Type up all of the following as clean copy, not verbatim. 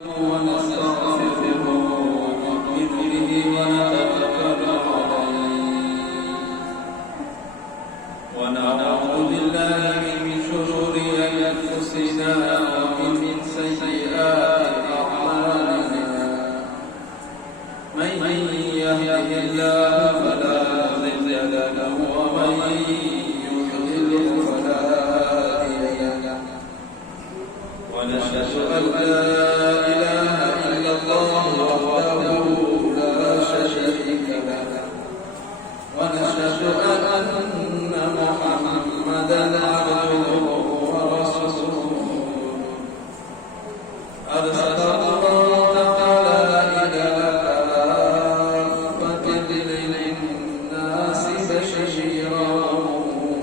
ونستغفره ونؤمن به ونتوكل عليه ونعوذ بالله من شرور أنفسنا ومن سيئات أعمالنا من يهده الله فلا مضل له ومن يضلل فلا هادي له ونشهد أن لا إله إلا الله وحده لا شريك له ونشهد أن محمدا عبده ورسوله أرسله الله تعالى إلى كافة للناس بشيرا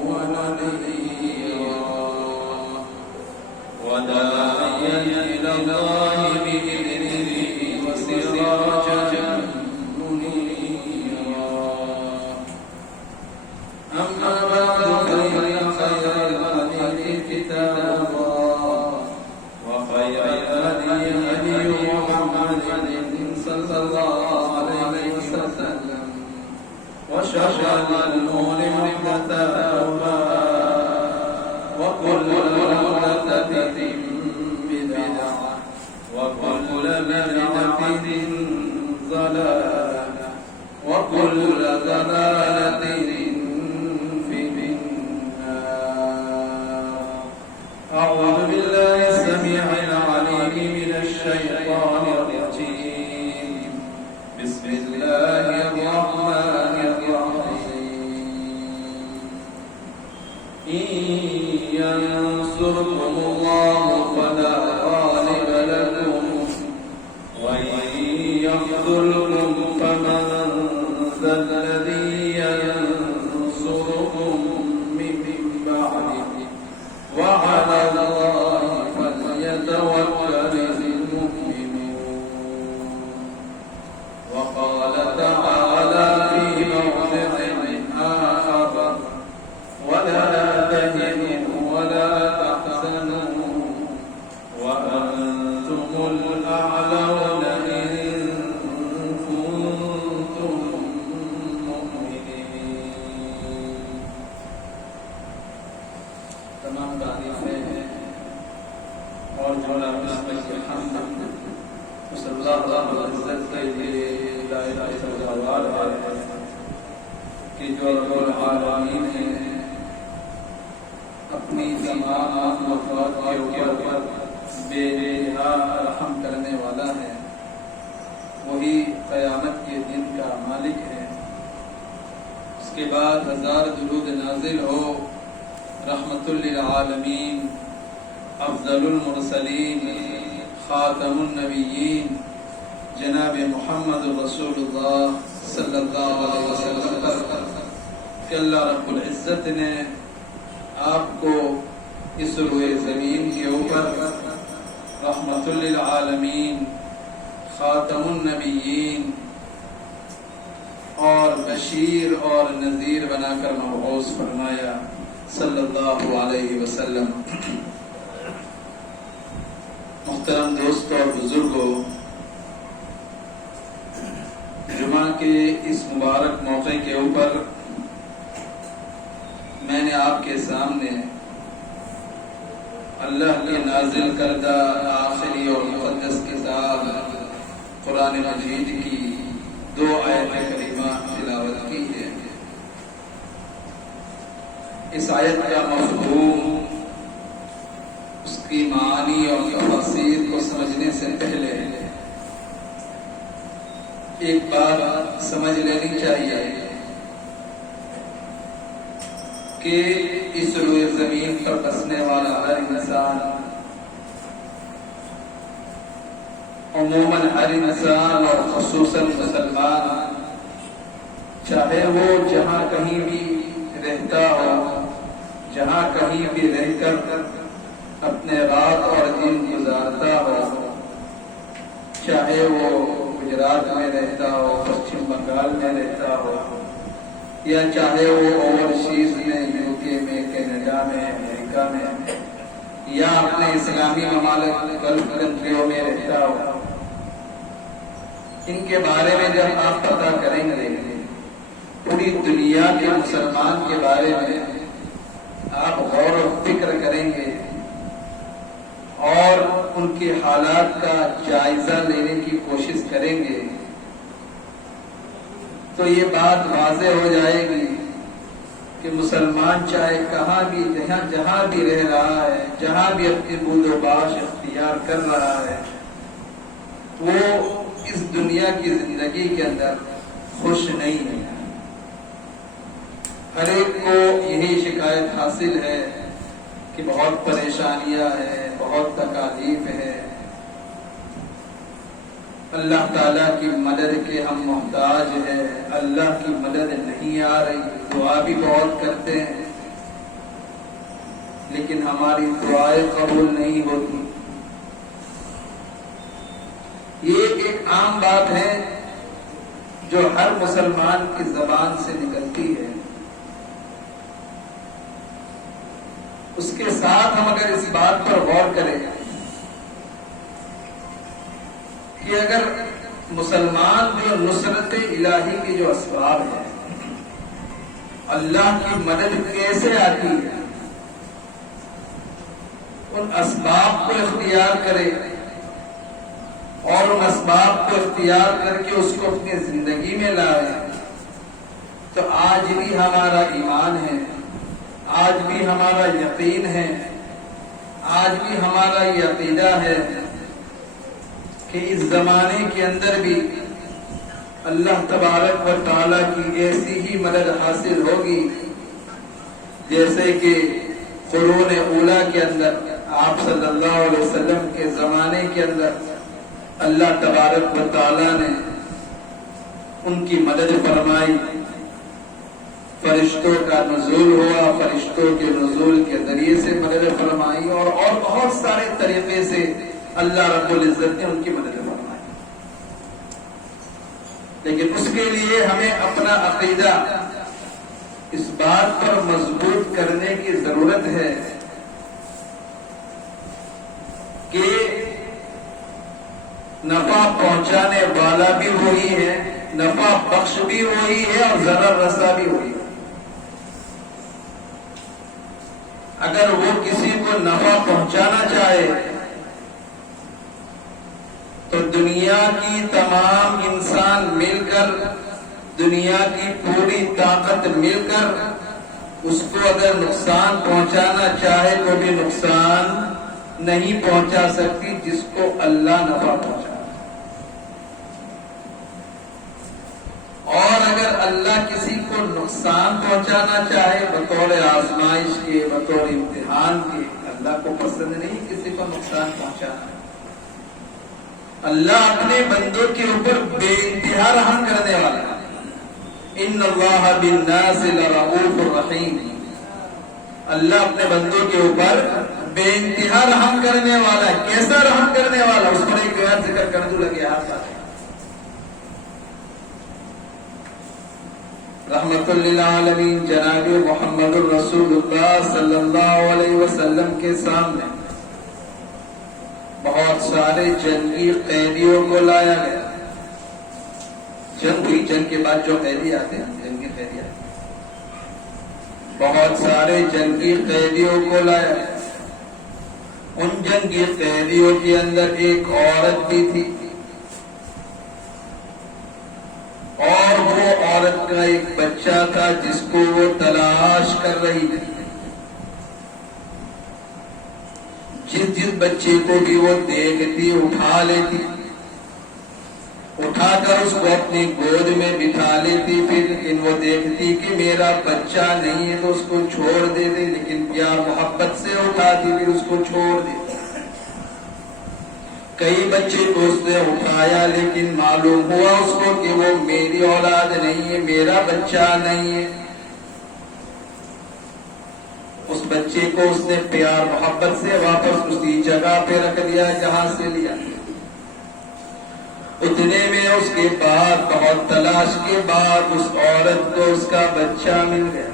ونذيرا وداعيا إلى الله بإذنه وسراجا منيرا أما بعد فإن خير الحديث كتاب الله وخير الهدي هدي محمد صلى الله عليه وسلم وشر الأمور محدثاتها وكل محدثة بدعة وكل بدعة ضلالة وكل ضلالة في النار. أعوذ بالله السميع العليم من الشيطان الرجيم. بسم الله الرحمن الرحيم. إن ينصركم الله فلا غالب لكم وإن يخذلكم فمن ذا الذي ينصركم من بعده وعلى الله فليتوكل المؤمنون. وقال تعالى في موضع آخر ولا تهنوا ولا تحزنوا وأنتم الأعلون إن كنتم مؤمنين. تمام تعریفیں ہیں اور جملہ بسم الحمد صلی اللہ علیہ وسلم کے لیے لا الہ الا اللہ ہے کہ جو رب العالمین ہیں اپنی تمام مخلوقات کے اوپر بے نہایت رحم کرنے والا ہے. وہی قیامت کے دن کا مالک ہے. اس کے بعد ہزار درود نازل ہو رحمت للعالمین افضل المرسلین خاتم النبیین جناب محمد رسول اللہ صلی اللہ علیہ وسلم پر کہ اللہ رب العزت نے آپ کو اس روئے زمین کے اوپر رحمت للعالمین خاتم النبیین اور بشیر اور نذیر بنا کر مبعوث فرمایا صلی اللہ علیہ وسلم. محترم دوستوں اور بزرگوں، جمعہ کے اس مبارک موقع کے اوپر میں نے آپ کے سامنے اللہ کے نازل کردہ آخری اور مقدس کتاب قرآن مجید کی 2 آیت کریمہ تلاوت کی ہے. اس آیت کا مفہوم، اس کی معانی اور تفسیر کو سمجھنے سے پہلے ایک بات سمجھ لینی چاہیے کہ اس روئے زمین پر بسنے والا ہر انسان، عموماً ہر انسان اور خصوصاً مسلمان، چاہے وہ جہاں کہیں بھی رہتا ہو، جہاں کہیں بھی رہ کر اپنے رات اور دن گزارتا ہو، چاہے وہ گجرات میں رہتا ہو، پشچم بنگال میں رہتا ہو، یا چاہے وہ اوورسیز میں، UK میں، کینیڈا میں، امریکہ میں، یا اپنے اسلامی ممالک گلف کنٹریوں میں رہتا ہو، ان کے بارے میں جب آپ پتہ کریں گے، پوری دنیا کے مسلمان کے بارے میں آپ غور و فکر کریں گے اور ان کے حالات کا جائزہ لینے کی کوشش کریں گے، تو یہ بات واضح ہو جائے گی کہ مسلمان چاہے کہاں بھی جہاں بھی رہ رہا ہے، جہاں بھی اپنی بود و باش اختیار کر رہا ہے، وہ اس دنیا کی زندگی کے اندر خوش نہیں ہے۔ ہر ایک کو یہی شکایت حاصل ہے کہ بہت پریشانیاں ہیں، بہت تکالیف ہے، اللہ تعالیٰ کی مدد کے ہم محتاج ہیں، اللہ کی مدد نہیں آ رہی، دعا بھی بہت کرتے ہیں لیکن ہماری دعائیں قبول نہیں ہوتی۔ یہ ایک عام بات ہے جو ہر مسلمان کی زبان سے نکلتی ہے۔ اس کے ساتھ ہم اگر اس بات پر غور کریں کہ اگر مسلمان جو نصرت الہی کے جو اسباب ہیں، اللہ کی مدد کیسے آتی ہے، ان اسباب کو اختیار کرے اور ان اسباب کو اختیار کر کے اس کو اپنی زندگی میں لائے، تو آج بھی ہمارا ایمان ہے، آج بھی ہمارا یقین ہے، آج بھی ہمارا یہ عقیدہ ہے کہ اس زمانے کے اندر بھی اللہ تبارک و تعالیٰ کی ایسی ہی مدد حاصل ہوگی جیسے کہ قرون اولیٰ کے اندر آپ صلی اللہ علیہ وسلم کے زمانے کے اندر اللہ تبارک و تعالیٰ نے ان کی مدد فرمائی، فرشتوں کا نزول ہوا، فرشتوں کے نزول کے ذریعے سے مدد فرمائی، اور بہت سارے طریقے سے اللہ رب العزت نے ان کی مدد فرمائی۔ لیکن اس کے لیے ہمیں اپنا عقیدہ اس بات پر مضبوط کرنے کی ضرورت ہے کہ نفع پہنچانے والا بھی وہی ہے، نفع بخش بھی وہی ہے، اور ضرر رسا بھی وہی ہے۔ اگر وہ کسی کو نفع پہنچانا چاہے تو دنیا کی تمام انسان مل کر، دنیا کی پوری طاقت مل کر اس کو اگر نقصان پہنچانا چاہے تو بھی نقصان نہیں پہنچا سکتی جس کو اللہ نفع پہنچا۔ اور اگر اللہ کسی کو نقصان پہنچانا چاہے بطور آزمائش کے، بطور امتحان کے، اللہ کو پسند نہیں کسی کو نقصان پہنچانا۔ اللہ اپنے بندوں کے اوپر بے انتہا رحم کرنے والا ہے۔ ان اللہ بالناس لرؤوف الرحیم، اللہ اپنے بندوں کے اوپر بے انتہا رحم کرنے والا ہے۔ کیسا رحم کرنے والا، اس پر ایک روایت ذکر کر دوں لگے ہاتھ آتے رحمت للعالمین جناب محمد الرسول اللہ صلی اللہ علیہ وسلم کے سامنے بہت سارے جنگی قیدیوں کو لایا گیا۔ جنگ ہوئی، جنگ کے بعد جو قیدی آتے ہیں جنگی قیدی آتے ہیں، بہت سارے جنگی قیدیوں کو لایا گیا۔ ان جنگی قیدیوں کے اندر ایک عورت بھی تھی، اور وہ عورت کا ایک بچہ تھا جس کو وہ تلاش کر رہی تھی۔ جس بچے کو بھی وہ دیکھتی اٹھا لیتی، اٹھا کر اس کو اپنی گود میں بٹھا لیتی، پھر لیکن وہ دیکھتی کہ میرا بچہ نہیں ہے تو اس کو چھوڑ دیتی، لیکن پیار محبت سے اٹھاتی پھر اس کو چھوڑ دیتی۔ کئی بچے کو اس نے اٹھایا لیکن معلوم ہوا اس کو کہ وہ میری اولاد نہیں ہے، میرا بچہ نہیں ہے۔ اس بچے کو اس نے پیار محبت سے واپس اسی جگہ پہ رکھ دیا جہاں سے لیا۔ اتنے میں اس کے بعد بہت تلاش کے بعد اس عورت کو اس کا بچہ مل گیا۔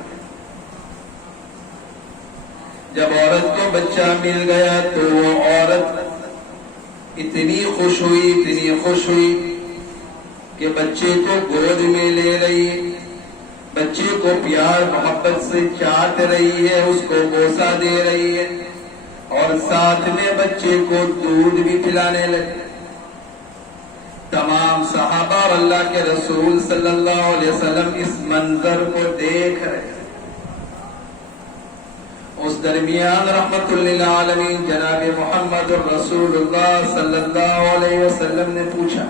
جب عورت کو بچہ مل گیا تو وہ عورت اتنی خوش ہوئی کہ بچے کو گود میں لے رہی ہے، بچے کو پیار محبت سے چاٹ رہی ہے، اس کو بوسہ دے رہی ہے، اور ساتھ میں بچے کو دودھ بھی پلانے لگی۔ تمام صحابہ اور اللہ کے رسول صلی اللہ علیہ وسلم اس منظر کو دیکھ رہے۔ اس درمیان رحمت للعالمین جناب محمد رسول اللہ صلی اللہ علیہ وسلم نے پوچھا،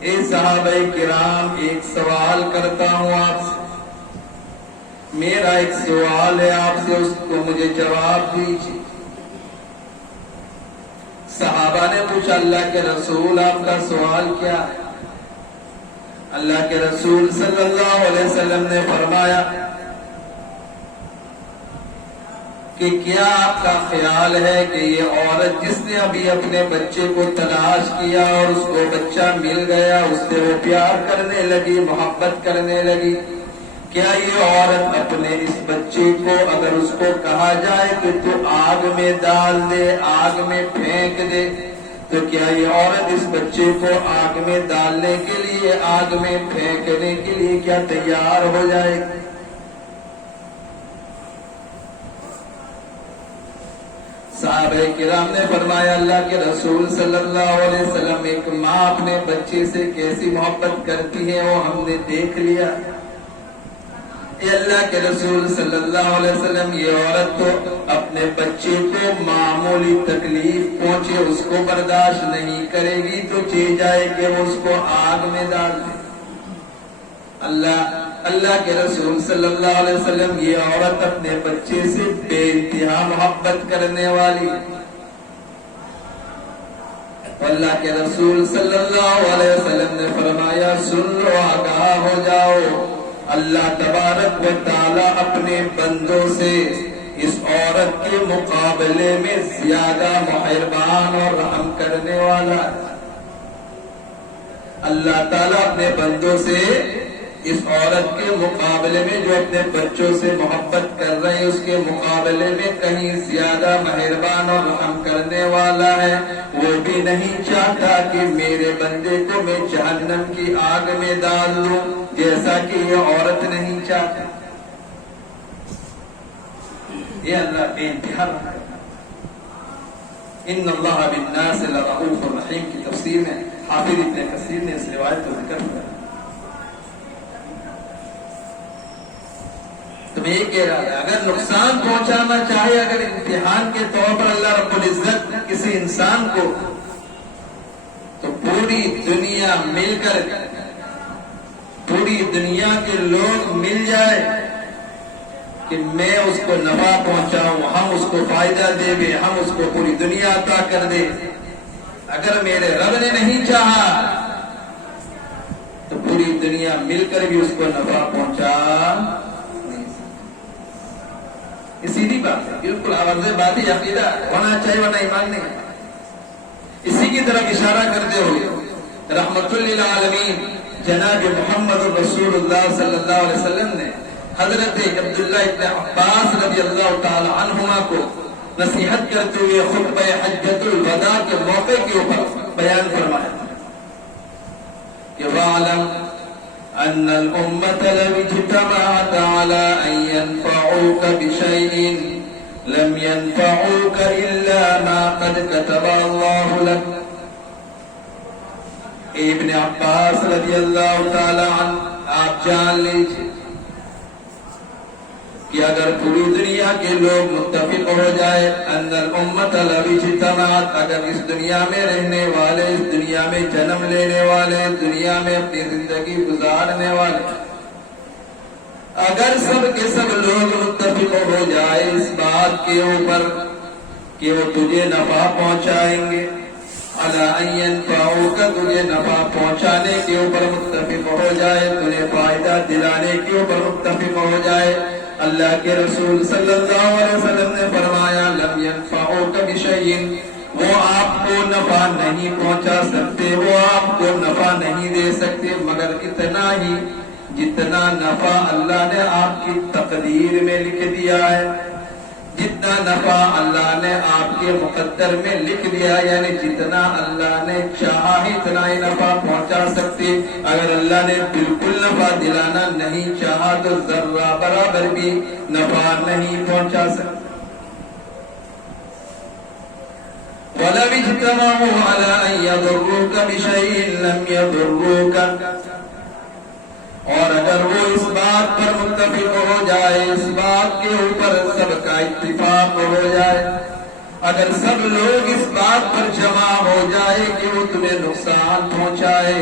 اے صحابہ کرام، ایک سوال کرتا ہوں آپ سے، میرا ایک سوال ہے آپ سے، اس کو مجھے جواب دیجیے۔ صحابہ نے پوچھا، اللہ کے رسول آپ کا سوال کیا ہے؟ اللہ کے رسول صلی اللہ علیہ وسلم نے فرمایا کہ کیا آپ کا خیال ہے کہ یہ عورت جس نے ابھی اپنے بچے کو تلاش کیا اور اس کو بچہ مل گیا، اس سے وہ پیار کرنے لگی، محبت کرنے لگی، کیا یہ عورت اپنے اس بچے کو اگر اس کو کہا جائے کہ تو آگ میں ڈال دے، آگ میں پھینک دے، تو کیا یہ عورت اس بچے کو آگ میں ڈالنے کے لیے، آگ میں پھینکنے کے لیے کیا تیار ہو جائے گی؟ صحابہ کرام نے فرمایا، اللہ کے رسول صلی اللہ علیہ وسلم، ایک ماں اپنے بچے سے کیسی محبت کرتی ہے وہ ہم نے دیکھ لیا۔ اے اللہ کے رسول صلی اللہ علیہ وسلم، یہ عورت تو اپنے بچے کو معمولی تکلیف پہنچے اس کو برداشت نہیں کرے گی تو چاہ جائے کہ وہ اس کو آگ میں ڈال دے۔ اللہ کے رسول صلی اللہ علیہ وسلم، یہ عورت اپنے بچے سے بے انتہا محبت کرنے والی۔ اللہ کے رسول صلی اللہ علیہ وسلم نے فرمایا، سن لو، آگاہ ہو جاؤ، اللہ تبارک و تعالی اپنے بندوں سے اس عورت کے مقابلے میں زیادہ مہربان اور رحم کرنے والا ہے۔ اللہ تعالیٰ اپنے بندوں سے اس عورت کے مقابلے میں جو اپنے بچوں سے محبت کر رہے ہیں اس کے مقابلے میں کہیں زیادہ مہربان اور رحم کرنے والا ہے۔ وہ بھی نہیں چاہتا کہ میرے بندے کو میں جہنم کی آگ میں ڈال دوں جیسا کہ یہ عورت نہیں چاہتی۔ یہ اللہ بے انتہا رحم ہے۔ ان اللہ بالناس لرؤوف رحیم کی تفسیر میں حافظ ابن کثیر نے اس روایت کو ذکر کیا۔ تو میں یہ کہہ رہا ہے، اگر نقصان پہنچانا چاہے، اگر امتحان کے طور پر اللہ رب العزت کسی انسان کو، تو پوری دنیا مل کر، پوری دنیا کے لوگ مل جائے کہ میں اس کو نفع پہنچاؤں، ہم اس کو فائدہ دے گے، ہم اس کو پوری دنیا عطا کر دے، اگر میرے رب نے نہیں چاہا تو پوری دنیا مل کر بھی اس کو نفع پہنچا نہیں سکتی۔ یہ سیدھی بات ہے، بالکل واضح بات ہے، عقیدہ ہونا چاہیے ورنہ ایمان نہیں۔ اسی کی طرف اشارہ کرتے ہوئے رحمت للعالمین جناب محمد رسول اللہ صلی اللہ علیہ وسلم نے حضرت عبداللہ ابن عباس رضی اللہ تعالی عنہما کو نصیحت کرتے ہوئے خطبہ حجۃ الوداع کے موقع کے اوپر بیان فرمایا کہ وَاعْلَمْ أَنَّ الْأُمَّةَ لَوِ اجْتَمَعَتْ عَلَىٰ أَن يَنفَعُوكَ بِشَيْءٍ لَمْ يَنفَعُوكَ إِلَّا مَا قَدْ كَتَبَ اللَّهُ لَكَ۔ ابن عباس رضی اللہ تعالی عنہ، آپ جان لیجئے کہ اگر پوری دنیا کے لوگ متفق ہو جائے، ان الامت لو اجتمعت، اگر اس دنیا میں رہنے والے، اس دنیا میں جنم لینے والے، دنیا میں اپنی زندگی گزارنے والے، اگر سب کے سب لوگ متفق ہو جائے اس بات کے اوپر کہ وہ تجھے نفع پہنچائیں گے، علی ان ینفعوک، تجھے نفع پہنچانے کے اوپر متفق ہو جائے، تجھے فائدہ دلانے کے اوپر متفق ہو جائے، اللہ کے رسول صلی اللہ علیہ وسلم نے فرمایا لم ینفعوک بشیء، وہ آپ کو نفع نہیں پہنچا سکتے، وہ آپ کو نفع نہیں دے سکتے مگر اتنا ہی جتنا نفع اللہ نے آپ کی تقدیر میں لکھ دیا ہے۔ جتنا نفع اللہ نے آپ کے مقدر میں لکھ دیا، یعنی جتنا اللہ نے چاہا اتنا ہی نفع پہنچا سکتے۔ اگر اللہ نے بالکل نفع دلانا نہیں چاہا تو ذرہ برابر بھی نفع نہیں پہنچا سکتے۔ وَلَوِ اجْتَمَعُوا عَلَىٰ أَن يَضُرُّوكَ بِشَيْءٍ لَّمْ يَضُرُّوكَ، اور اگر وہ اس بات پر متفق ہو جائے، اس بات کے اوپر سب کا اتفاق ہو جائے، اگر سب لوگ اس بات پر جمع ہو جائے کہ وہ تمہیں نقصان پہنچائے،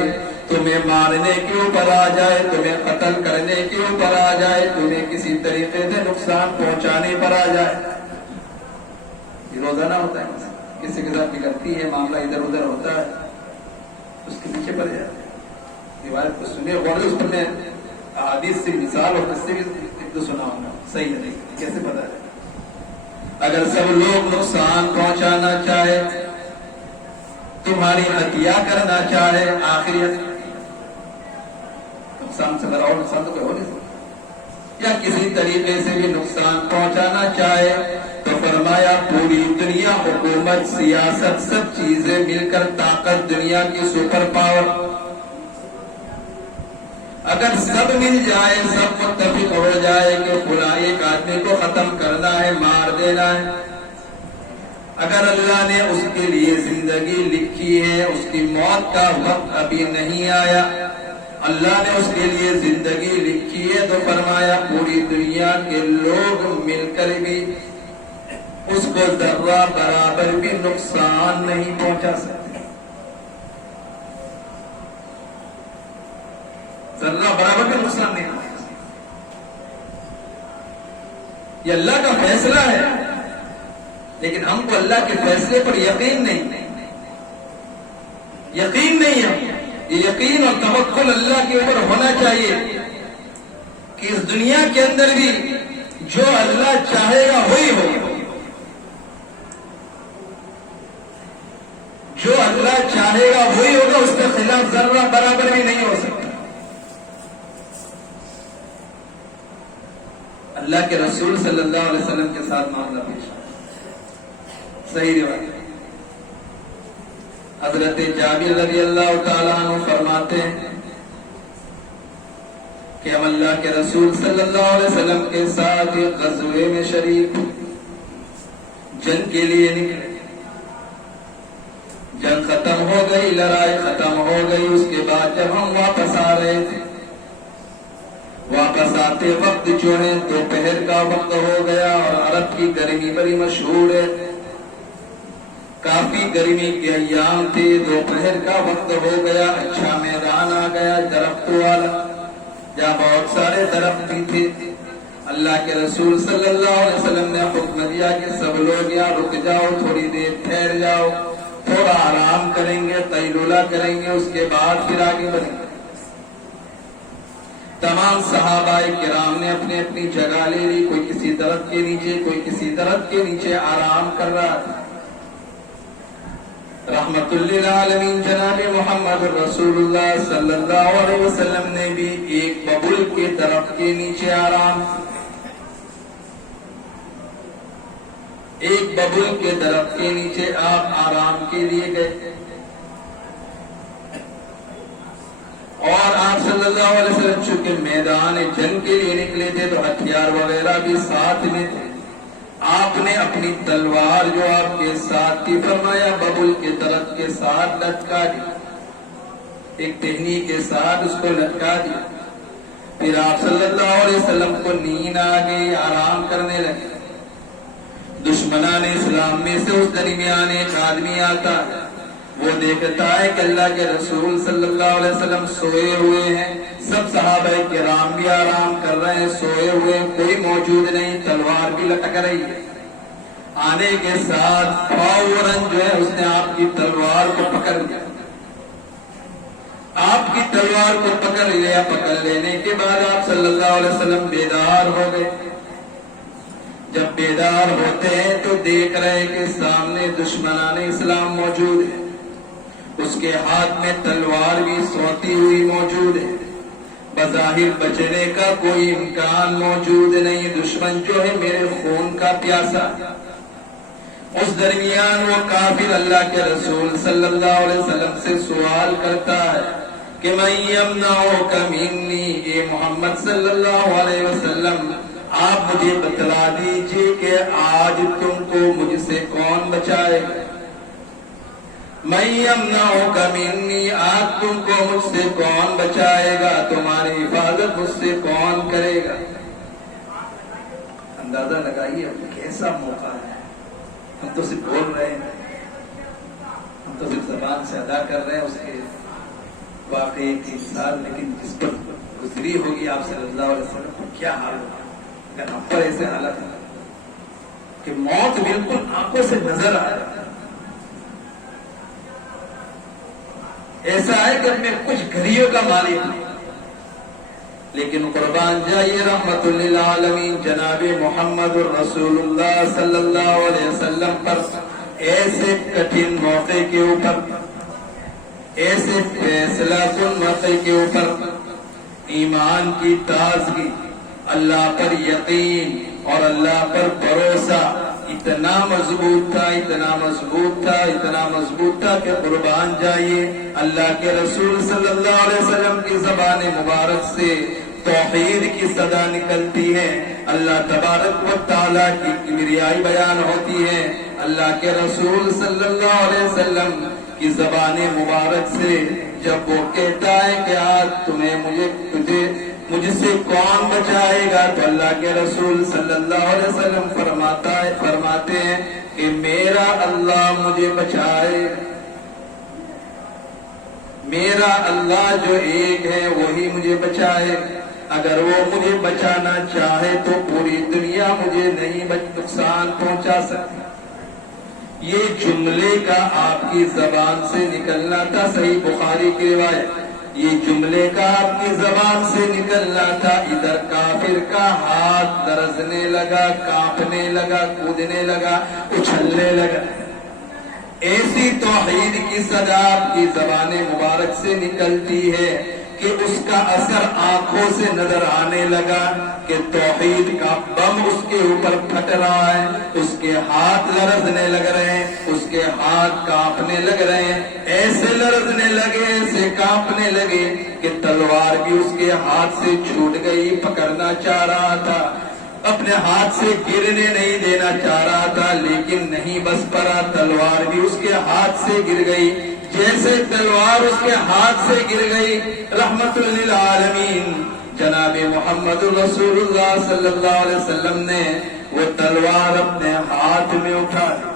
تمہیں مارنے کے اوپر آ جائے، تمہیں قتل کرنے کے اوپر آ جائے، تمہیں کسی طریقے سے نقصان پہنچانے پر آ جائے، یہ روزانہ ہوتا ہے، کسی کے ساتھ بگڑتی ہے، معاملہ ادھر ادھر ہوتا ہے، اس کے پیچھے پڑ جاتے ہیں۔ روایت کو سنے اور اس پر میں حدیث سے مثال اور قصے بھی ایک دو سناؤں گا، صحیح ہے کیسے پتا ہے۔ اگر سب لوگ نقصان پہنچانا چاہے، تمہاری ہتیا کرنا چاہے، آخریت نقصان سے بڑا اور نقصان تو کوئی ہو نہیں سکتا، یا کسی طریقے سے بھی نقصان پہنچانا چاہے تو فرمایا پوری دنیا، حکومت، سیاست، سب چیزیں مل کر، طاقت، دنیا کی سپر پاور، اگر سب مل جائے، سب متفق ہو جائے کہ فلاں ایک آدمی کو ختم کرنا ہے، مار دینا ہے، اگر اللہ نے اس کے لیے زندگی لکھی ہے، اس کی موت کا وقت ابھی نہیں آیا، اللہ نے اس کے لیے زندگی لکھی ہے، تو فرمایا پوری دنیا کے لوگ مل کر بھی اس کو ذرہ برابر بھی نقصان نہیں پہنچا سکتے، ذرہ برابر کا نقصان نہیں ہوگا۔ یہ اللہ کا فیصلہ ہے، لیکن ہم کو اللہ کے فیصلے پر یقین نہیں ہے، یہ یقین اور توکل اللہ کے اوپر ہونا چاہیے کہ اس دنیا کے اندر بھی جو اللہ چاہے گا وہی ہوگا، جو اللہ چاہے گا وہی ہوگا، اس کے خلاف ذرہ برابر بھی نہیں ہو سکتا۔ اللہ کے رسول صلی اللہ علیہ وسلم کے ساتھ معاملہ پیش صحیح روایت، حضرت جابر رضی اللہ تعالیٰ عنہ فرماتے ہیں کہ ہم اللہ کے رسول صلی اللہ علیہ وسلم کے ساتھ ایک غزوے میں شریک جنگ کے لیے نکلے، جنگ ختم ہو گئی، لڑائی ختم ہو گئی، اس کے بعد جب ہم واپس آ رہے تھے، واپس آتے وقت جو ہے دوپہر کا وقت ہو گیا، اور عرب کی گرمی بڑی مشہور ہے، کافی گرمی کے ایام تھے، دوپہر کا وقت ہو گیا، اچھا میدان آ گیا درختوں والا، جہاں بہت سارے درخت بھی تھے۔ اللہ کے رسول صلی اللہ علیہ وسلم نے حکم دیا کہ سب لوگ یہاں رک جاؤ، تھوڑی دیر ٹھہر جاؤ، تھوڑا آرام کریں گے، قیلولہ کریں گے، اس کے بعد پھر آگے بڑھیں گے۔ تمام صحابہ کرام نے اپنی اپنی جگہ لے لی، کوئی کسی درخت کے نیچے، کوئی کسی درخت کے نیچے آرام کر رہا تھا۔ رحمت للعالمین جناب محمد رسول اللہ صلی اللہ علیہ وسلم نے بھی ایک ببول کے درخت کے نیچے آرام، ایک ببول کے درخت کے نیچے آپ آرام کے لیے گئے، اور آپ صلی اللہ علیہ وسلم چونکہ میدان جنگ کے لیے نکلے تھے تو ہتھیار وغیرہ بھی ساتھ میں تھے، آپ نے اپنی تلوار جو آپ کے ساتھ تھی فرمایا ببول کے درخت کے ساتھ لٹکا دی، ایک ٹہنی کے ساتھ اس کو لٹکا دیا۔ پھر آپ صلی اللہ علیہ وسلم کو نیند آ گئی، آرام کرنے لگے۔ دشمنان اسلام میں سے اس درمیان ایک آدمی آتا ہے، وہ دیکھتا ہے کہ اللہ کے رسول صلی اللہ علیہ وسلم سوئے ہوئے ہیں، سب صحابہ کرام بھی آرام کر رہے ہیں، سوئے ہوئے، کوئی موجود نہیں، تلوار بھی لٹک رہی ہے۔ آنے کے ساتھ فوراً جو ہے اس نے آپ کی تلوار کو پکڑ لیا، آپ کی تلوار کو پکڑ لیا۔ پکڑ لینے کے بعد آپ صلی اللہ علیہ وسلم بیدار ہو گئے۔ جب بیدار ہوتے ہیں تو دیکھ رہے ہیں کہ سامنے دشمنان اسلام موجود ہے، اس کے ہاتھ میں تلوار بھی سوتی ہوئی موجود ہے، بظاہر بچنے کا کوئی امکان موجود نہیں، دشمن جو ہے میرے خون کا پیاسا۔ اس درمیان وہ کافر اللہ کے رسول صلی اللہ علیہ وسلم سے سوال کرتا ہے کہ من یمنعک منی، اے محمد صلی اللہ علیہ وسلم آپ مجھے بتلا دیجئے کہ آج تم کو مجھ سے کون بچائے گا؟ من یمنعک منی، آج تم کو مجھ سے کون بچائے گا؟ تمہاری حفاظت مجھ سے کون کرے گا؟ اندازہ لگائیے کیسا موقع ہے۔ ہم تو صرف بول رہے ہیں، ہم تو صرف زبان سے ادا کر رہے ہیں اس کے واقعی 3 سال، لیکن جس پر گزری ہوگی آپ صلی اللہ علیہ وسلم کو کیا حال ہوگا اگر ہم پر ایسے حالت ہے کہ موت بالکل آنکھوں سے نظر آ رہا ہے۔ ایسا ہے کہ میں کچھ گھڑیوں کا مالک ہوں، لیکن قربان جائیے رحمت للعالمین جناب محمد الرسول اللہ صلی اللہ علیہ وسلم پر ایسے کٹھن موقع کے اوپر، ایسے فیصلہ کن موقع کے اوپر ایمان کی تازگی، اللہ پر یقین اور اللہ پر بھروسہ اتنا مضبوط تھا، اتنا مضبوط تھا، اتنا مضبوط تھا کہ قربان جائیے اللہ کے رسول صلی اللہ علیہ وسلم کی زبان مبارک سے توحید کی صدا نکلتی ہے، اللہ تبارک و تعالیٰ کی کبریائی بیان ہوتی ہے۔ اللہ کے رسول صلی اللہ علیہ وسلم کی زبان مبارک سے جب وہ کہتا ہے کہ آج مجھ سے کون بچائے گا، تو اللہ کے رسول صلی اللہ علیہ وسلم فرماتے ہیں کہ میرا اللہ مجھے بچائے، میرا اللہ جو ایک ہے وہی مجھے بچائے۔ اگر وہ مجھے بچانا چاہے تو پوری دنیا مجھے نہیں نقصان پہنچا سکتی۔ یہ جملے کا آپ کی زبان سے نکلنا تھا، صحیح بخاری کی روایت، یہ جملے کا آپ کی زبان سے نکلنا تھا، ادھر کافر کا ہاتھ لرزنے لگا، کانپنے لگا، کودنے لگا، اچھلنے لگا۔ ایسی توحید کی صدا آپ کی زبان مبارک سے نکلتی ہے کہ اس کا اثر آنکھوں سے نظر آنے لگا کہ توحید کا بم اس کے اوپر پھٹ رہا ہے، اس کے ہاتھ لرزنے لگ رہے ہیں، اس کے ہاتھ کانپنے لگ رہے ہیں، ایسے لرزنے لگے، ایسے کانپنے لگے کہ تلوار بھی اس کے ہاتھ سے چھوٹ گئی، پکڑنا چاہ رہا تھا، اپنے ہاتھ سے گرنے نہیں دینا چاہ رہا تھا، لیکن نہیں بس پڑا، تلوار بھی اس کے ہاتھ سے گر گئی۔ جیسے تلوار اس کے ہاتھ سے گر گئی، رحمت للعالمین جناب محمد رسول اللہ صلی اللہ علیہ وسلم نے وہ تلوار اپنے ہاتھ میں اٹھا لی۔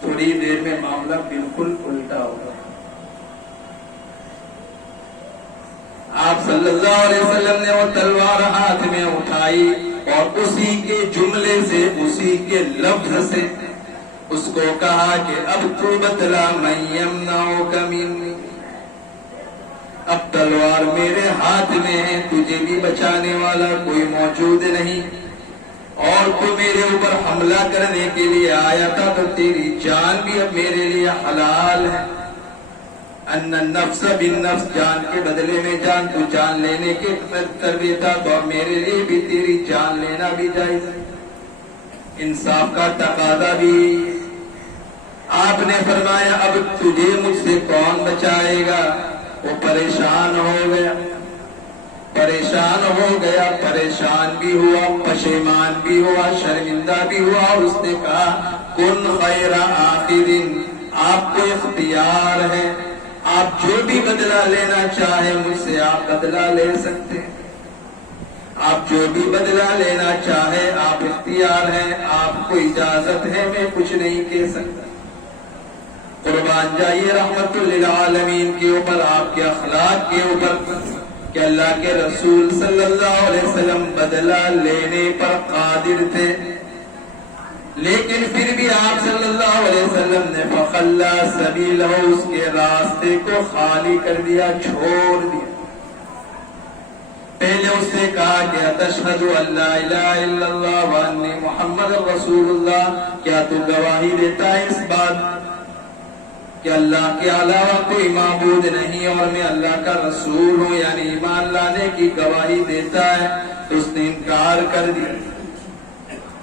تھوڑی دیر میں معاملہ بالکل الٹا ہوگا۔ آپ صلی اللہ علیہ وسلم نے وہ تلوار ہاتھ میں اٹھائی اور اسی کے جملے سے، اسی کے لفظ سے اس کو کہا کہ اب تو بتلا من یمنعک منی، اب تلوار میرے ہاتھ میں ہے، تجھے بھی بچانے والا کوئی موجود نہیں، اور تو میرے اوپر حملہ کرنے کے لیے آیا تھا تو تیری جان بھی اب میرے لیے حلال ہے۔ ان النفس بالنفس، جان کے بدلے میں جان، تو جان لینے کے کر دیتا تو اب میرے لیے بھی تیری جان لینا بھی جائز ہے۔ انصاف کا تقاضا بھی۔ آپ نے فرمایا اب تجھے مجھ سے کون بچائے گا؟ وہ پریشان ہو گیا، پریشان ہو گیا، پریشان بھی ہوا، پشیمان بھی ہوا، شرمندہ بھی ہوا، اور اس نے کہا کن خیر آخرین، آپ کو اختیار ہے، آپ جو بھی بدلہ لینا چاہیں مجھ سے آپ بدلہ لے سکتے ہیں، آپ جو بھی بدلہ لینا چاہیں آپ اختیار ہیں، آپ کو اجازت ہے، میں کچھ نہیں کہہ سکتا۔ قربان جائیے رحمت للعالمین کے اوپر، آپ کے اخلاق کے اوپر کہ اللہ کے رسول صلی اللہ علیہ وسلم بدلہ لینے پر قادر تھے، لیکن پھر بھی آپ صلی اللہ علیہ وسلم نے فخلا سبیلہ، اس کے راستے کو خالی کر دیا، چھوڑ دیا۔ پہلے اس سے کہا کہ اتشہد ان لا الہ الا اللہ وانی محمد رسول اللہ، کیا تو گواہی دیتا ہے اس بات کہ اللہ کے علاوہ کوئی معبود نہیں اور میں اللہ کا رسول ہوں، یعنی ایمان لانے کی گواہی دیتا ہے، تو اس نے انکار کر دیا۔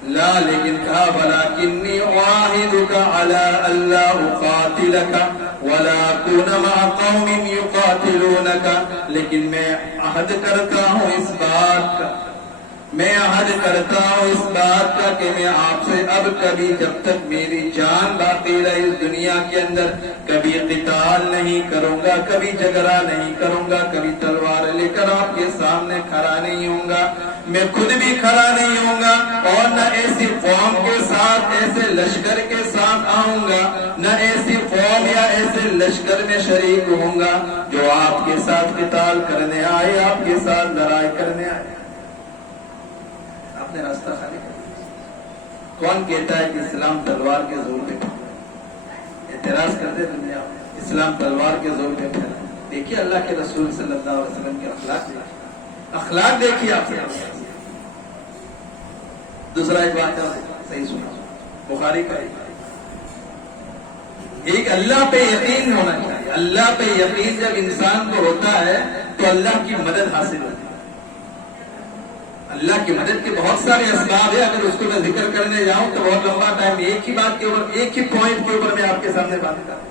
لا، لیکن کہا وَلَكِنِّي أُعَاهِدُكَ عَلَىٰ أَلَّا أُقَاتِلَكَ وَلَا أَكُونَ مَعَ قَوْمٍ يُقَاتِلُونَكَ، لیکن میں عہد کرتا ہوں اس بات کا، میں عہد کرتا ہوں اس بات کا کہ میں آپ سے اب کبھی جب تک میری جان باقی رہے اس دنیا کے اندر کبھی قتال نہیں کروں گا، کبھی جھگڑا نہیں کروں گا، کبھی تلوار لے کر آپ کے سامنے کھڑا نہیں ہوں گا، میں خود بھی کھڑا نہیں ہوں گا، اور نہ ایسی قوم کے ساتھ ایسے لشکر کے ساتھ آؤں گا، نہ ایسی قوم یا ایسے لشکر میں شریک ہوں گا جو آپ کے ساتھ قتال کرنے آئے، آپ کے ساتھ لڑائی کرنے آئے۔ آپ نے راستہ خالی کر دیا۔ کون کہتا ہے کہ اسلام تلوار کے زور پہ پھیلا؟ اعتراض کرتے دنیا میں اسلام تلوار کے زور پہ پھیلا۔ دیکھیے اللہ کے رسول صلی اللہ علیہ وسلم کے اخلاق دیکھیے آپ سے۔ دوسرا ایک بات صحیح سنا، بخاری کا ایک اللہ پہ یقین ہونا چاہیے۔ اللہ پہ یقین جب انسان کو ہوتا ہے تو اللہ کی مدد حاصل ہوتی ہے۔ اللہ کی مدد کے بہت سارے اسباب ہیں، اگر اس کو میں ذکر کرنے جاؤں تو بہت لمبا ٹائم، ایک ہی بات کے اوپر، ایک ہی پوائنٹ کے اوپر میں آپ کے سامنے بات کروں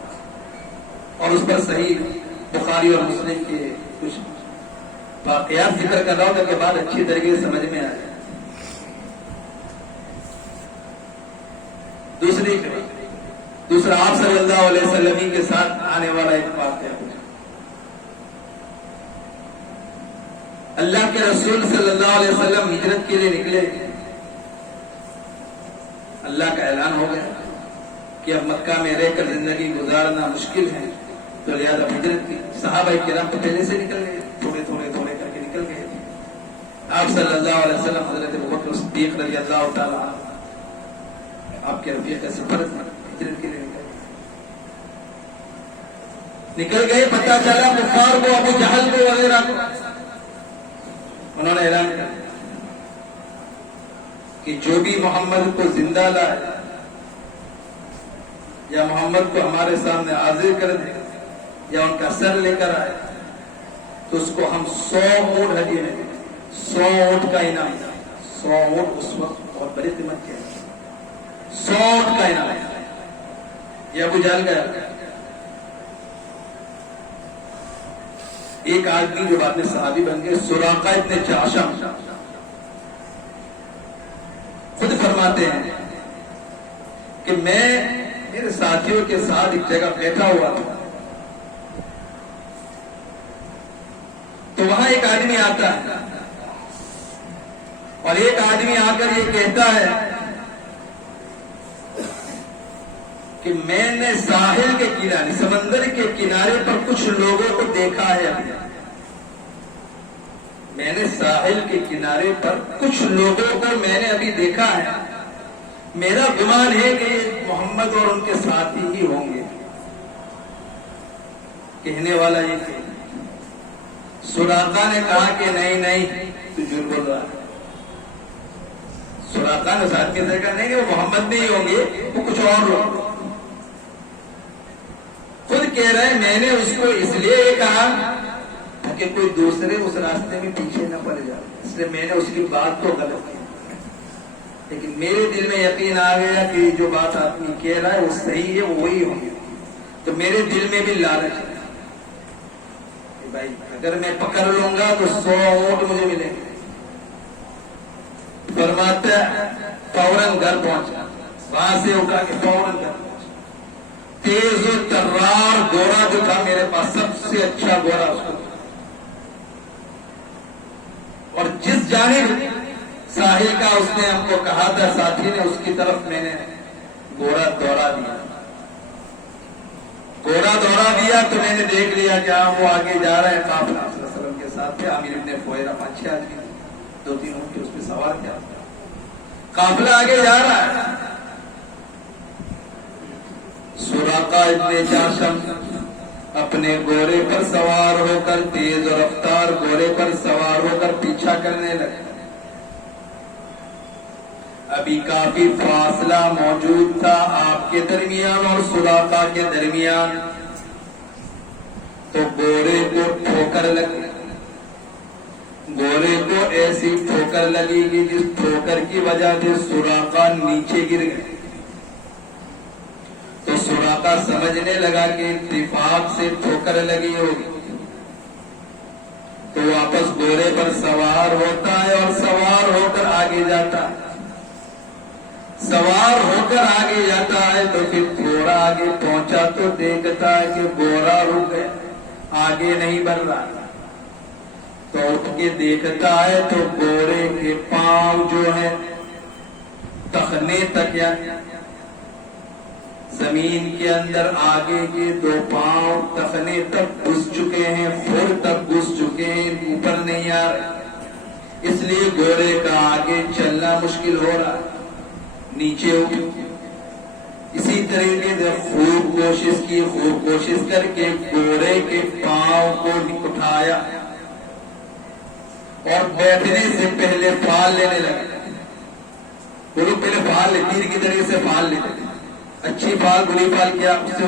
اور اس پر صحیح بخاری اور مسلم کے کچھ واقعات ذکر کر رہا ہوں تاکہ بات اچھی طریقے سے سمجھ میں آ جائے۔ دوسرا آپ صلی اللہ علیہ وسلم کے ساتھ آنے والا ایک واقعہ، اللہ کے رسول صلی اللہ علیہ وسلم ہجرت کے لیے نکلے، اللہ کا اعلان ہو گیا کہ اب مکہ میں رہ کر زندگی گزارنا مشکل ہے، تو لہٰذا ہجرت کی۔ صحابہ کرام تو پہلے سے نکل گئے، تھوڑے کر کے نکل گئے۔ آپ صلی اللہ علیہ وسلم حضرت ابوبکر صدیق رضی اللہ تعالیٰ عنہ، آپ کے رفیق سفارت میں ہجرت کے لیے نکل گئے۔ پتہ چلا کفار کو، ابو جہل کو وغیرہ کو، انہوں نے اعلان کیا کہ جو بھی محمد کو زندہ لائے یا محمد کو ہمارے سامنے حاضر کر دے یا ان کا سر لے کر آئے تو اس کو ہم 100 اونٹ ہدیے دیں گے۔ 100 اونٹ کا انعام، 100 اونٹ اس وقت بہت بڑی قیمت کی ہے، 100 اونٹ کا انعام۔ یہ ابو جہل کا ایک آدمی جو بعد میں صحابی بن گئے، سراقہ ابن جعشم، خود فرماتے ہیں کہ میں میرے ساتھیوں کے ساتھ ایک جگہ بیٹھا ہوا تھا، تو وہاں ایک آدمی آتا ہے اور ایک آدمی آ کر یہ کہتا ہے کہ میں نے ساحل کے کنارے، سمندر کے کنارے پر کچھ لوگوں کو دیکھا ہے۔ میں نے ساحل کے کنارے پر کچھ لوگوں کو میں نے ابھی دیکھا ہے، میرا گمان ہے کہ محمد اور ان کے ساتھی ہی ہوں گے۔ کہنے والا یہ کہ سراقہ نے کہا کہ نہیں تو جھوٹ بول رہا ہے۔ سراقہ نے ساتھ میں کہا نہیں وہ محمد نہیں ہوں گے، وہ کچھ اور لوگ۔ خود کہہ رہے میں نے اس کو اس لیے یہ کہا کہ کوئی دوسرے اس راستے میں پیچھے نہ پڑ جائے، اس لیے میں نے اس کی بات تو غلط کی، لیکن میرے دل میں یقین آ گیا کہ جو بات آدمی کہہ رہا ہے وہ صحیح ہے، وہ وہی ہوں گے، تو میرے دل میں بھی لالچ ہے کہ بھائی اگر میں پکڑ لوں گا تو 100 اونٹ مجھے ملیں گے۔ فرماتا ہے فوراً گھر پہنچا، وہاں سے اٹھا کے فوراً گھر پہنچا۔ تیز و ترار گھوڑا جو تھا میرے پاس، سب سے اچھا گھوڑا اس کو، اور جس جانب ساحل کا اس نے ہم کو کہا تھا ساتھی نے، اس کی طرف میں نے گھوڑا دوڑا دیا۔ گھوڑا دوڑا دیا تو میں نے دیکھ لیا کہ وہ آگے جا رہا ہے، قافلہ صلی اللہ علیہ وسلم کے ساتھ تھے، عامر ابن فہیرہ 5-6 آدمی، 2-3 اونٹ اس پہ سوار کیا، قافلہ آگے جا رہا ہے۔ سراقہ ابن جعشم اپنے گھوڑے پر سوار ہو کر، تیز و رفتار گھوڑے پر سوار ہو کر پیچھا کرنے لگے۔ ابھی کافی فاصلہ موجود تھا آپ کے درمیان اور سراقہ کے درمیان، تو گورے کو ٹھوکر لگی، گورے کو ایسی ٹھوکر لگی کہ جس ٹھوکر کی وجہ سے سراقہ نیچے گر گئے۔ تو سراقہ سمجھنے لگا کہ اتفاق سے ٹھوکر لگی ہوگی، تو واپس گھوڑے پر سوار ہوتا ہے اور سوار ہو کر آگے جاتا ہے۔ سوار ہو کر آگے جاتا ہے تو پھر تھوڑا آگے پہنچا تو دیکھتا ہے کہ گھوڑا رک گیا، آگے نہیں بڑھ رہا۔ تو اٹھ کے دیکھتا ہے تو گھوڑے کے پاؤں جو ہے ٹخنے تک یا زمین کے اندر آگے کے دو پاؤں ٹخنے تک گھس چکے ہیں، پھر تک گھس چکے ہیں، اوپر نہیں آ رہے، اس لیے گھوڑے کا آگے چلنا مشکل ہو رہا، نیچے ہو گیا۔ اسی طریقے سے خوب کوشش کر کے گھوڑے کے پاؤں کو اٹھایا اور بیٹھنے سے پہلے پھال لینے لگا۔ وہ لوگ پہلے پھال لے، تیر کی طریقے سے پھال لیتے، اچھی پھال بری پھال کیا، اس سے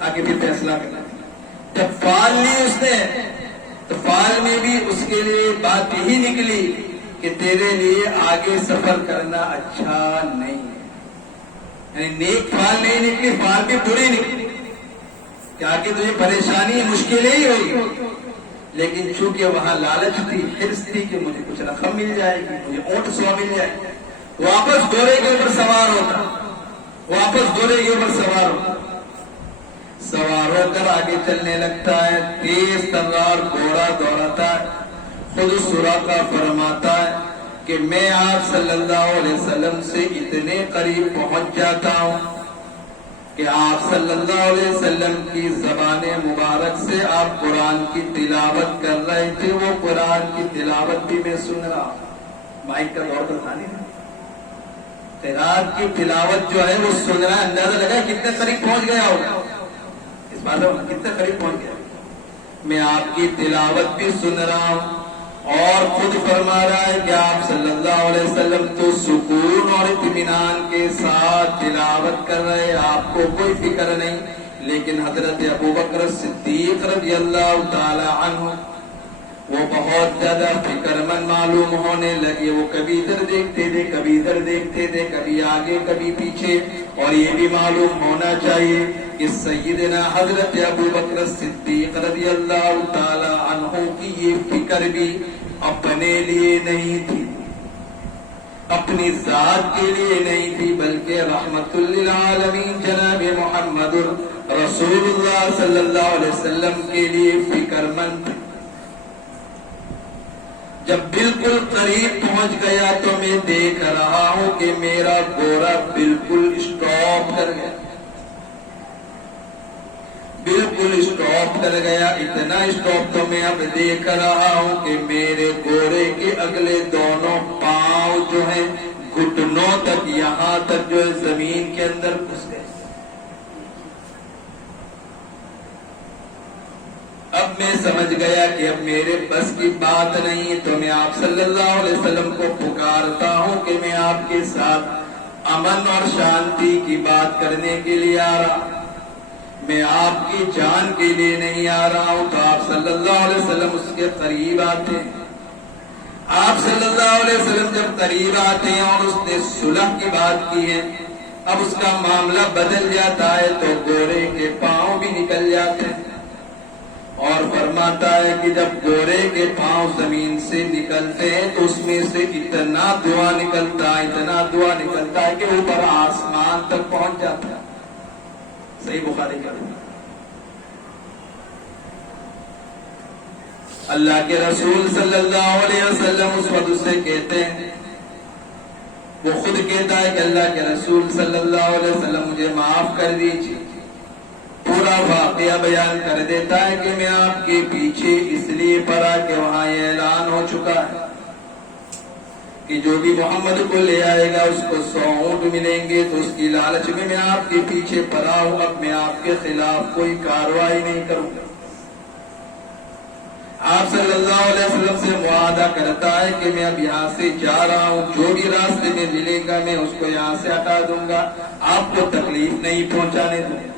آگے بھی فیصلہ کرنا۔ جب پھال لی اس نے تو پھال میں بھی اس کے لیے بات یہی نکلی کہ تیرے لیے آگے سفر کرنا اچھا نہیں ہے، یعنی نیک پھال نہیں نکلی، پھال بھی بری نکلی کہ آگے تجھے پریشانی مشکلیں ہی ہوگی۔ لیکن چونکہ وہاں لالچ تھی، حرص تھی کہ مجھے کچھ رقم مل جائے گی، مجھے اونٹ سوا مل جائے گی، واپس گھوڑے کے اوپر سوار ہوتا، واپس گھوڑے کے اوپر سوار ہوتا، سوار ہو کر آگے چلنے لگتا ہے، تیز تلوار گھوڑا دوڑاتا ہے۔ خود سراقہ فرماتا ہے کہ میں آپ صلی اللہ علیہ وسلم سے اتنے قریب پہنچ جاتا ہوں کہ آپ صلی اللہ علیہ وسلم کی زبان مبارک سے آپ قرآن کی تلاوت کر رہے تھے، وہ قرآن کی تلاوت بھی میں سن رہا ہوں۔ مائک کا دور تو تھا نہیں، قرآن کی تلاوت جو ہے وہ سن رہا ہے، اندازہ لگا کتنے قریب پہنچ گیا ہوگا، اس بات میں کتنے قریب پہنچ گیا۔ میں آپ کی تلاوت بھی سن رہا ہوں، اور خود فرما رہا ہے کہ آپ صلی اللہ علیہ وسلم تو سکون اور اطمینان کے ساتھ تلاوت کر رہے، آپ کو کوئی فکر نہیں۔ لیکن حضرت ابوبکر صدیق رضی اللہ تعالی عنہ وہ بہت زیادہ فکر مند معلوم ہونے لگے، وہ کبھی ادھر دیکھتے تھے، کبھی ادھر دیکھتے تھے، کبھی آگے کبھی پیچھے۔ اور یہ بھی معلوم ہونا چاہیے کہ سیدنا حضرت ابوبکر صدیق رضی اللہ تعالی عنہ کی یہ فکر بھی اپنے لیے نہیں تھی، اپنی ذات کے لیے نہیں تھی، بلکہ رحمت للعالمین جناب محمد رسول اللہ صلی اللہ علیہ وسلم کے لیے فکر مند تھی۔ جب بالکل قریب پہنچ گیا تو میں دیکھ رہا ہوں کہ میرا گھوڑا بالکل اسٹاپ کر گیا، بالکل اسٹاپ کر گیا، اتنا اسٹاپ تو میں اب دیکھ رہا ہوں کہ میرے گھوڑے کے اگلے دونوں پاؤں جو ہیں گھٹنوں تک، یہاں تک جو ہے زمین کے اندر گھس گئے۔ اب میں سمجھ گیا کہ اب میرے بس کی بات نہیں، تو میں آپ صلی اللہ علیہ وسلم کو پکارتا ہوں کہ میں آپ کے ساتھ امن اور شانتی کی بات کرنے کے لیے آ رہا، میں آپ کی جان کے لیے نہیں آ رہا ہوں۔ تو آپ صلی اللہ علیہ وسلم اس کے قریب آتے ہیں، آپ صلی اللہ علیہ وسلم جب قریب آتے ہیں اور اس نے صلح کی بات کی ہے، اب اس کا معاملہ بدل جاتا ہے، تو گھوڑے کے پاؤں بھی نکل جاتے ہیں، اور فرماتا ہے کہ جب گھوڑے کے پاؤں زمین سے نکلتے ہیں تو اس میں سے اتنا دھواں نکلتا ہے، اتنا دھواں نکلتا ہے کہ اوپر آسمان تک پہنچ جاتا ہے۔ صحیح بخاری کا حدیث۔ اللہ کے رسول صلی اللہ علیہ وسلم اس وقت سے کہتے ہیں، وہ خود کہتا ہے کہ اللہ کے رسول صلی اللہ علیہ وسلم مجھے معاف کر دیجیے، پورا واقعہ بیان کر دیتا ہے کہ میں آپ کے پیچھے اس لیے پڑا کہ وہاں یہ اعلان ہو چکا ہے کہ جو بھی محمد کو لے آئے گا اس کو 100 اونٹ ملیں گے، تو اس کی لالچ میں آپ کے پیچھے پڑا ہوں، اب میں آپ کے خلاف کوئی کارروائی نہیں کروں گا، آپ صلی اللہ علیہ وسلم سے معاہدہ کرتا ہے کہ میں اب یہاں سے جا رہا ہوں، جو بھی راستے میں ملے گا میں اس کو یہاں سے ہٹا دوں گا، آپ کو تکلیف نہیں پہنچانے دوں گا۔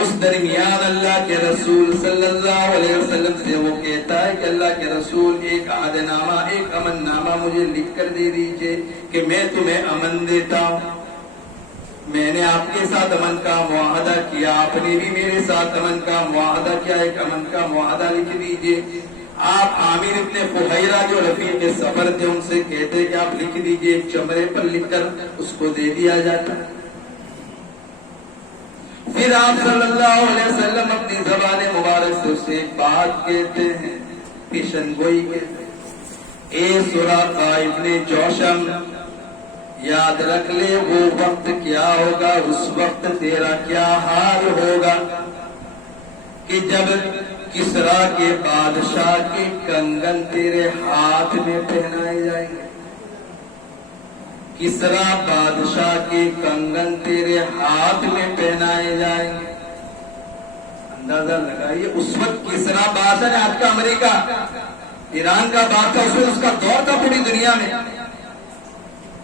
اس درمیان اللہ کے رسول صلی اللہ علیہ وسلم سے وہ کہتا ہے کہ اللہ کے رسول ایک عہد نامہ، ایک امن نامہ مجھے لکھ کر دے دیجئے کہ میں تمہیں امن دیتا ہوں۔ میں نے آپ کے ساتھ امن کا معاہدہ کیا، آپ نے بھی میرے ساتھ امن کا معاہدہ کیا، ایک امن کا معاہدہ لکھ دیجئے۔ آپ عامر ابن فہیرہ جو رفیق سفر تھے ان سے کہتے کہ آپ لکھ دیجئے، ایک چمڑے پر لکھ کر اس کو دے دیا جاتا۔ پھر آپ صلی اللہ علیہ وسلم اپنی زبان مبارک سے اسے ایک بات کہتے ہیں، پیشن گوئی کہتے ہیں، اے سراقہ ابن جوشم، یاد رکھ لے وہ وقت کیا ہوگا، اس وقت تیرا کیا حال ہوگا کہ جب کسرا کے بادشاہ کے کنگن تیرے ہاتھ میں پہنائے جائیں گے۔ کسرا بادشاہ کے کنگن تیرے ہاتھ میں پہنائے جائیں گے۔ اندازہ لگائیے اس وقت کسرا بادشاہ نے، آج کا امریکہ ایران کا بادشاہ، اس وقت اس کا دور تھا پوری دنیا میں،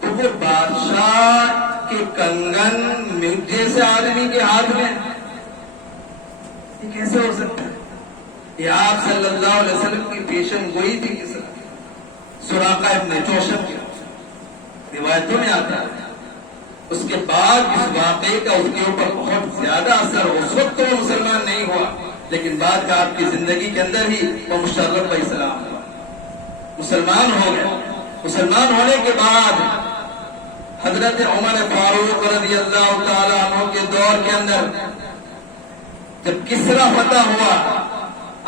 تو وہ بادشاہ کے کنگن جیسے آدمی کے ہاتھ میں، یہ کیسے ہو سکتا ہے؟ یہ آپ صلی اللہ علیہ وسلم کی پیشن گوئی تھی کس طرح؟ سراقہ ابن جوشم کی روایتوں میں آتا ہے۔ اس کے بعد اس واقعے کا اس کے اوپر بہت زیادہ اثر، اس وقت تو وہ مسلمان نہیں ہوا، لیکن بعد کا آپ کی زندگی کے اندر ہی وہ مشرف اسلام ہوا، مسلمان ہو گیا۔ مسلمان ہونے کے بعد حضرت عمر فاروق رضی اللہ تعالی عنہ کے دور کے اندر جب کسرا فتح ہوا،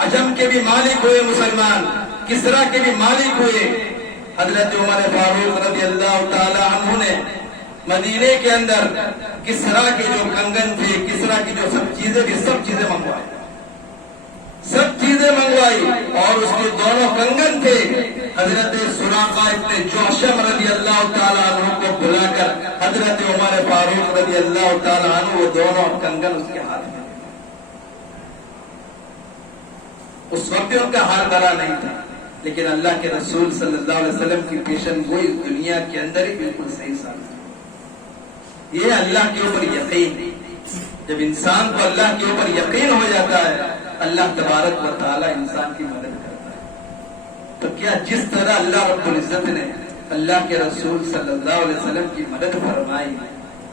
عجم کے بھی مالک ہوئے مسلمان، کسرا کے بھی مالک ہوئے، حضرت عمر فاروق رضی اللہ تعالی عنہ نے مدینے کے اندر کسرا کے جو کنگن تھے، کسرا کی جو سب چیزیں تھی، سب چیزیں منگوائی، سب چیزیں منگوائی، اور اس کے دونوں کنگن تھے، حضرت سراقہ ابن جوشم رضی اللہ تعالیٰ عنہ کو بلا کر حضرت عمر فاروق رضی اللہ تعالیٰ عنہ وہ دونوں کنگن اس کے ہاتھ میں۔ اس وقت ان کا حال بڑا نہیں تھا، لیکن اللہ کے رسول صلی اللہ علیہ وسلم کی پیشن گوئی دنیا کے اندر ہی بالکل صحیح ثابت۔ یہ اللہ کے اوپر یقین، جب انسان کو اللہ کے اوپر یقین ہو جاتا ہے، اللہ تبارک و تعالی انسان کی مدد کرتا ہے۔ تو کیا جس طرح اللہ رب العزت نے اللہ کے رسول صلی اللہ علیہ وسلم کی مدد فرمائی،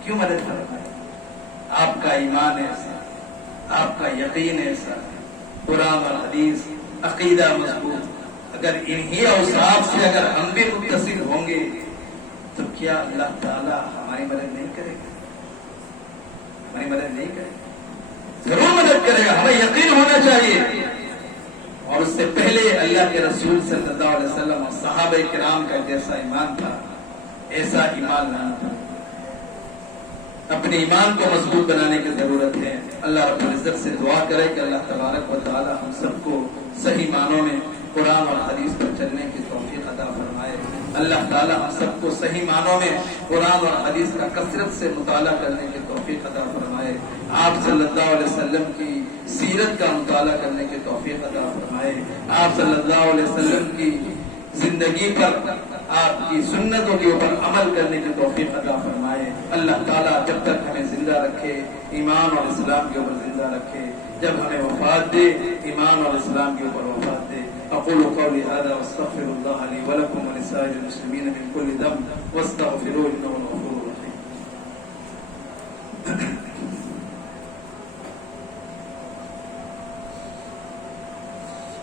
کیوں مدد فرمائی؟ آپ کا ایمان ایسا، آپ کا یقین ایسا، قرآن اور حدیث، عقیدہ مضبوط، اگر انہی اوصاف سے اگر ہم بھی متصل ہوں گے تو کیا اللہ تعالیٰ ہماری مدد نہیں کرے گا؟ ہماری مدد نہیں کرے گا؟ ضرور مدد کرے گا، ہمیں یقین ہونا چاہیے۔ اور اس سے پہلے اللہ کے رسول صلی اللہ علیہ وسلم اور صحابہ کرام کا جیسا ایمان تھا، ایسا ایمان لانا تھا۔ اپنے ایمان کو مضبوط بنانے کی ضرورت ہے۔ اللہ رب العزت سے دعا کرے کہ اللہ تبارک و تعالی ہم سب کو صحیح معنوں میں قرآن اور حدیث پر چلنے کی توفیق عطا فرمائے۔ اللہ تعالی ہم سب کو صحیح معنوں میں قرآن اور حدیث کا کثرت سے مطالعہ کرنے کی توفیق عطا فرمائے۔ آپ صلی اللہ علیہ وسلم کی سیرت کا مطالعہ کرنے کی توفیق عطا فرمائے۔ آپ صلی اللہ علیہ وسلم کی زندگی پر، آپ کی سنتوں کے اوپر عمل کرنے کی توفیق عطا فرمائے۔ اللہ تعالیٰ جب تک ہمیں زندہ رکھے، ایمان اور اسلام کے اوپر زندہ رکھے، جب ہمیں وفات دے ایمان اور اسلام کے اوپر وفات دے۔ اقول قولی هذا واستغفر الله لي ولكم ولسائر المسلمين من كل ذنب واستغفروه انه هو الغفور الرحيم۔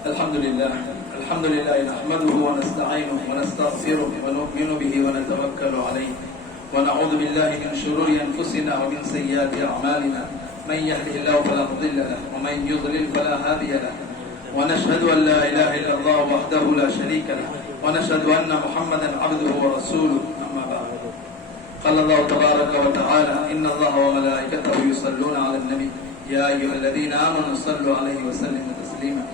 الحمد لله نحمده ونستعينه ونستغفره ونؤمن به ونتوكل عليه ونعوذ بالله من شرور انفسنا ومن سيئات اعمالنا، من يهده الله فلا مضل له ومن يضلل فلا هادي له، ونشهد ان لا اله الا الله وحده لا شريك له، ونشهد ان محمدا عبده ورسوله، اما بعد قال الله تبارك وتعالى ان الله وملائكته يصلون على النبي يا ايها الذين امنوا صلوا عليه وسلموا تسليما،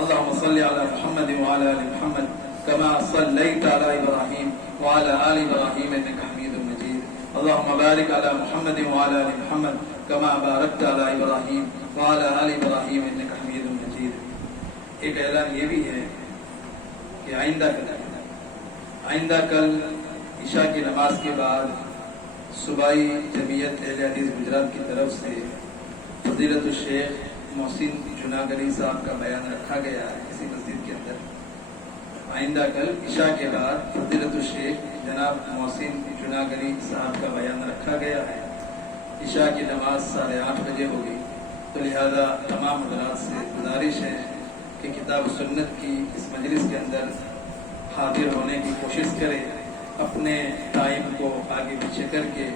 اللهم صل على محمد وعلى ال محمد كما صليت على ابراهيم وعلى ال ابراهيم انك حميد مجيد، اللهم بارك على محمد وعلى آل محمد كما باركت على إبراهيم وعلى آل إبراهيم إنك حميد مجيد. ایک اعلان یہ بھی ہے کہ آئندہ کل عشاء کی نماز کے بعد صوبائی جمعیت اہل حدیث گجرات کی طرف سے فضیلت الشیخ محسن جناگری صاحب کا بیان رکھا گیا ہے اسی مسجد کے اندر. آئندہ کل عشاء کے بعد فضیلت الشیخ جناب محسن جناگری صاحب کا بیان رکھا گیا ہے. عشاء کی نماز 8:30 بجے ہوگی، تو لہذا تمام حضرات سے گزارش ہے کہ کتاب و سنت کی اس مجلس کے اندر حاضر ہونے کی کوشش کرے، اپنے ٹائم کو آگے پیچھے کر کے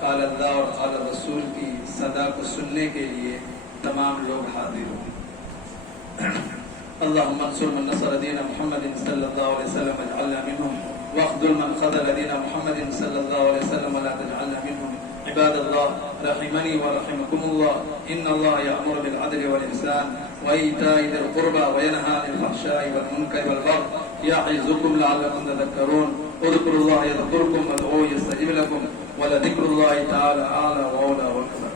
قال اللہ اور قال رسول کی صدا کو سننے کے لیے تمام لوگ حاضر ہوں. اللهم انصر من نصر دين محمد صلى الله عليه وسلم واجعلنا منهم واخذل من خذل دين محمد صلى الله عليه وسلم ولا تجعلنا منهم. عباد الله رحمني ورحمكم الله ان الله يأمر بالعدل والإحسان وإيتاء ذي القربى وينهى عن الفحشاء والمنكر والبغي يعظكم لعلكم تذكرون. اذكروا الله يذكركم وادعوه يستجب لكم ولذكر الله تعالى أعلى وأولى وأكبر.